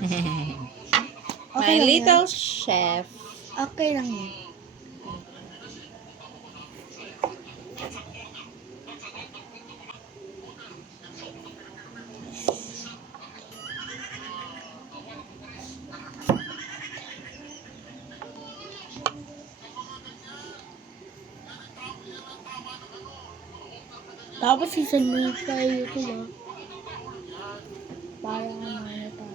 Okay My lang little yan. chef. Okay lang yan. Tapos isend mo yun sa YouTube Para ano pa.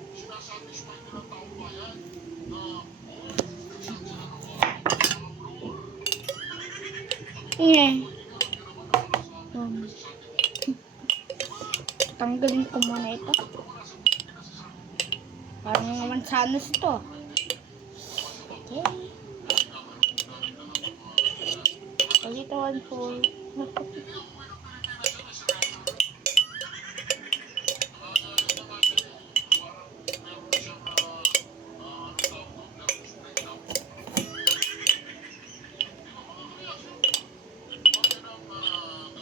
Yeah. Tanggalin ko muna ito. Parang naman sanos ito. Okay. Palitawan po.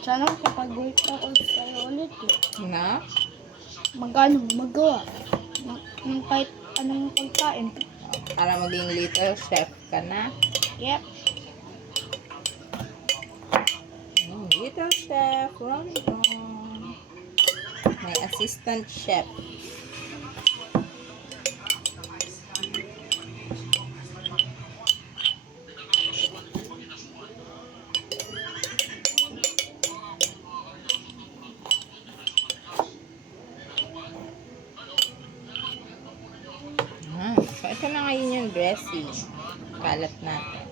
Sana kapag-work ako sa'yo ulit Na? magawa. Ng kahit anong pagkain. Para maging little chef ka na. Yep. Little chef, Ron. My assistant chef. So, ito na ngayon yung dressing. Kalat natin.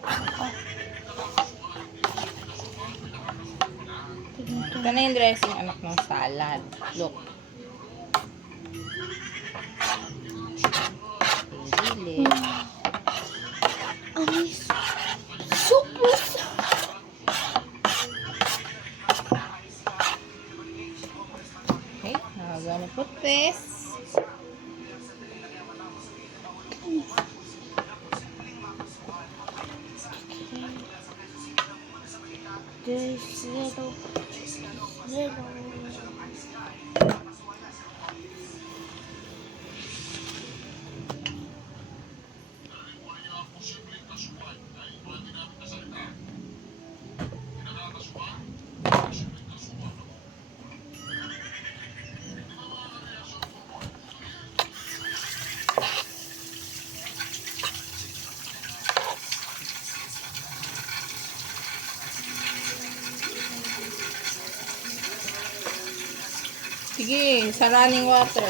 Ito na yung dressing, anak ng salad. Look. Dili. Super. Okay, now we're gonna put this. This little. Sige, sa running water.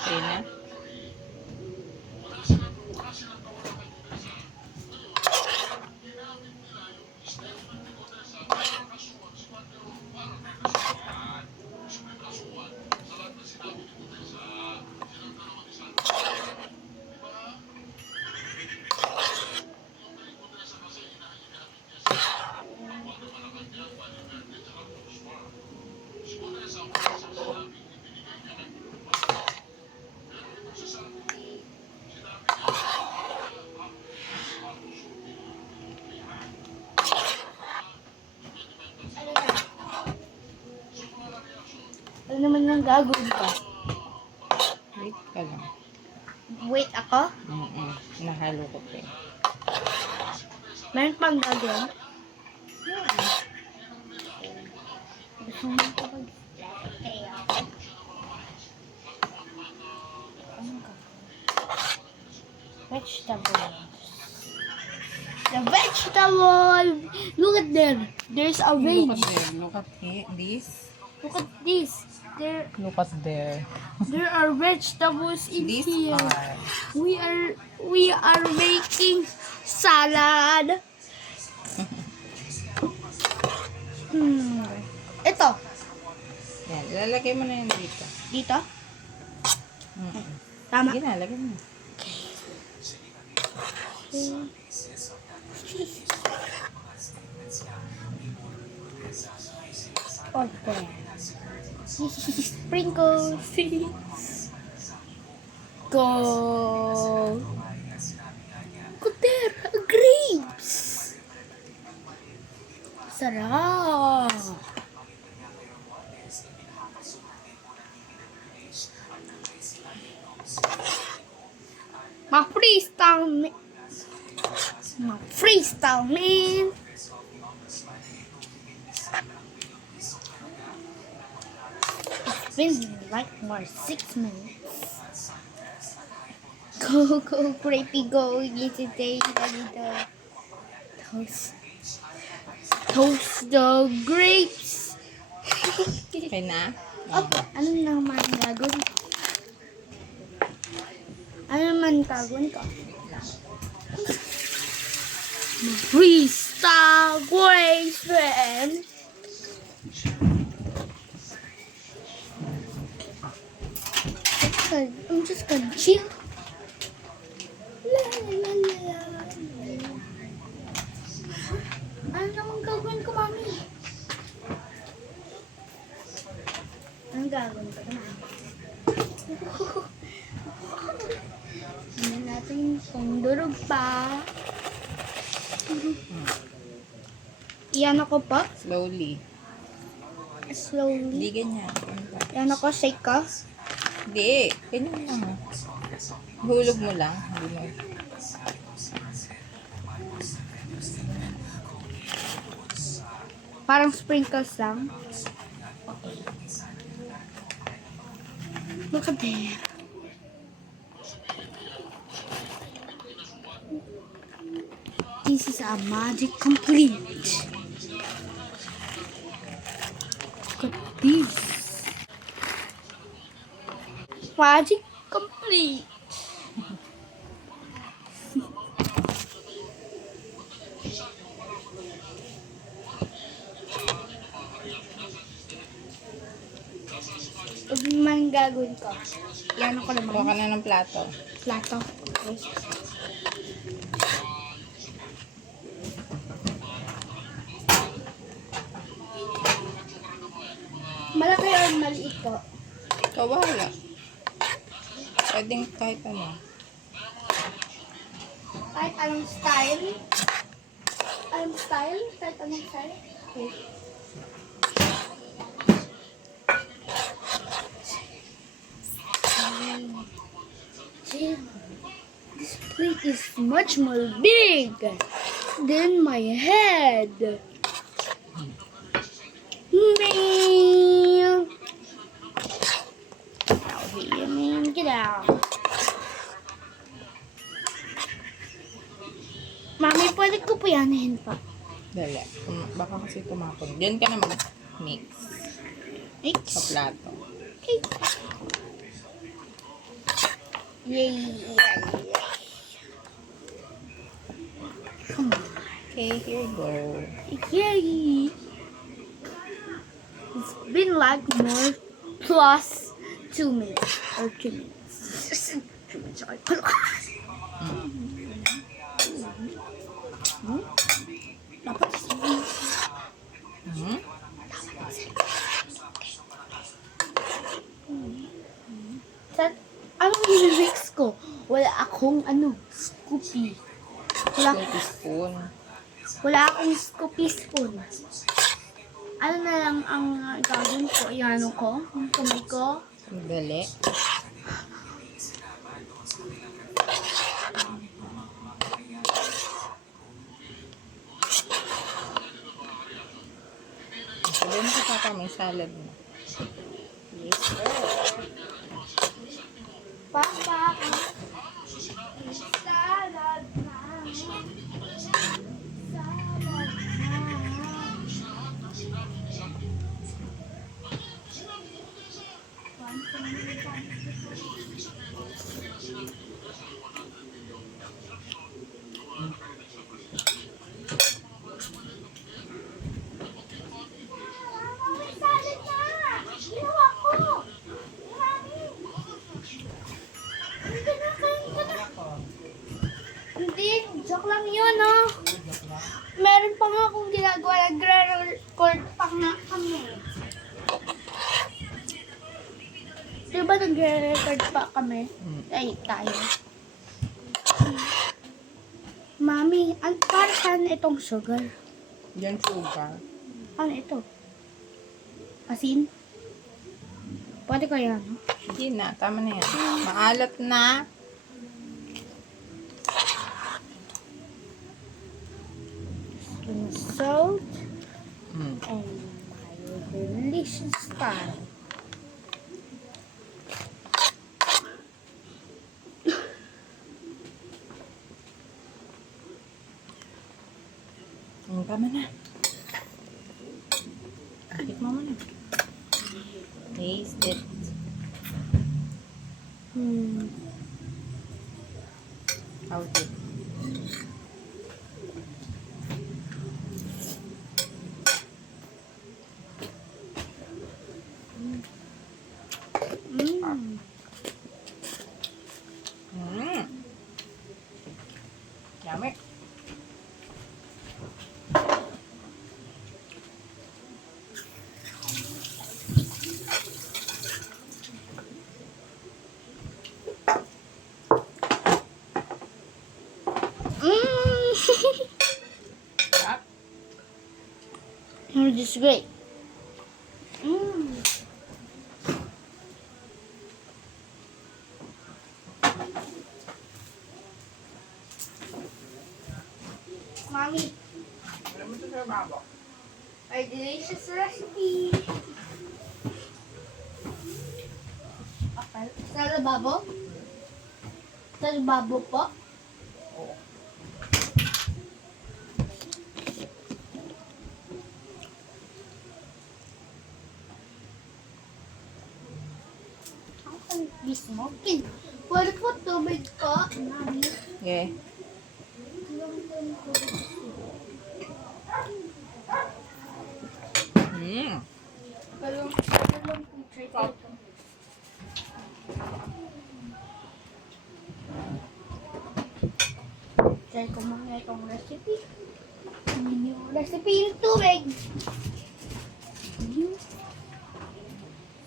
Okay na. Ano naman yung gagawin ko? Wait ka lang. Wait ako? Nahalo ko pa eh. Meron pang gagawin? Gusto mo kapag... Vegetables. The vegetable! Look at there. There's a Look veg. at there. Look at this. Look at this. Look at there. There are vegetables in These here. are. We are making salad. Ito. Yan, ilalagay mo na yun dito. Dito? Tama. Sige na, lagay mo. konti. Sprinkles. Go. Kuter, grapes. Sarap. Ma-freestyle, ma-freestyle, man. It's been like more 6 minutes. Go, go, grapey, go. Eat today, dito. Toast. Toast the grapes. Okay na? Opo, ano naman gagawin ko? Ano naman gagawin ko? Freestyle grapes, man. I'm just gonna chill. La la la la. Ano naman gagawin ko, mami? Ano gagawin ko, mami? Ano natin kung durog pa. Iyan ako pa. Slowly. Slowly. Hindi ganyan. Iyan ako, shake ka. Hindi. Ganyan lang. Hulog mo lang. Hindi mo. Parang sprinkles lang. Look at there. This is a magic complete. Look at this. Magic complete. Huwag man gagawin ko. Yan ako naman. Kuha ka na ng plato. Plato. Okay. Malaki or maliit ko? Ikaw wala. Pwedeng kahit ano. Kahit anong style? Anong style? Kahit anong style? Okay. This plate is much more big than my head. Man. Out here, man. Get out. Mami, pwede ko pa yanahin pa. Dali. Baka kasi tumapon. Diyan ka na mag-mix. Mix. Sa plato. Okay. Yay. Come on. Okay, here you go. Yay. It's been like more plus 2 minutes or 2 minutes. 2 minutes. Dapat Mhm. anong i-mix ko? Wala akong scoopy. Scoopy spoon. Wala akong scoopy spoon. Ano na lang ang gagawin ko? Iano ko? Yung kamay ko? Dali. Sabihin mo sa papa, may salad mo. Yes, sir. Papa, salad na. Salad Hindi, joke lang yun, no? Meron pa nga akong ginagawa, nagre-record pa nga kami. Di ba nagre-record pa kami? Mm. Ay, tayo. Mami, para saan itong sugar? Yan sugar. Ano ito? Asin? Pwede kaya, no? Hindi na, tama na yan. Maalat na. Salt Mm. and my delicious style. Tama na. Tikman mo na. Taste it. How's it? Mm. Mm. Yummy. Sarap. This is great. Mm. Mommy, Wala mo ito sa babo. our delicious recipe. Okay. Sa lababo? Sa lababo po? Oo. How can it be smoking? Pwede po tubig ko, Mami. Okay. Mm. Dalawang picture ko ito. Try ko muna itong recipe. Yung recipe yung tubig.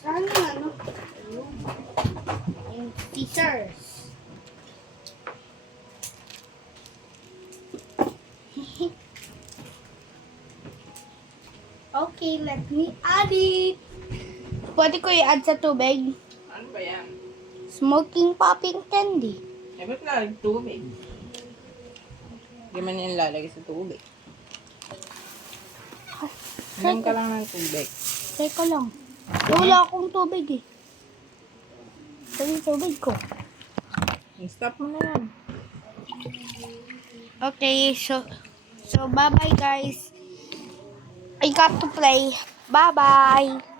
Saan yung ano? Yung scissors. Okay, let me add it. Pwede ko i-add sa tubig. Ano ba yan? Smoking popping candy. Eh, ba't lalagay tubig? Hindi man yan lalagay sa tubig. Inom ka lang ng tubig. Teka lang. Wala akong tubig eh. Saan yung tubig ko? Stop mo na yan. Okay, so bye-bye guys. I got to play. Bye-bye.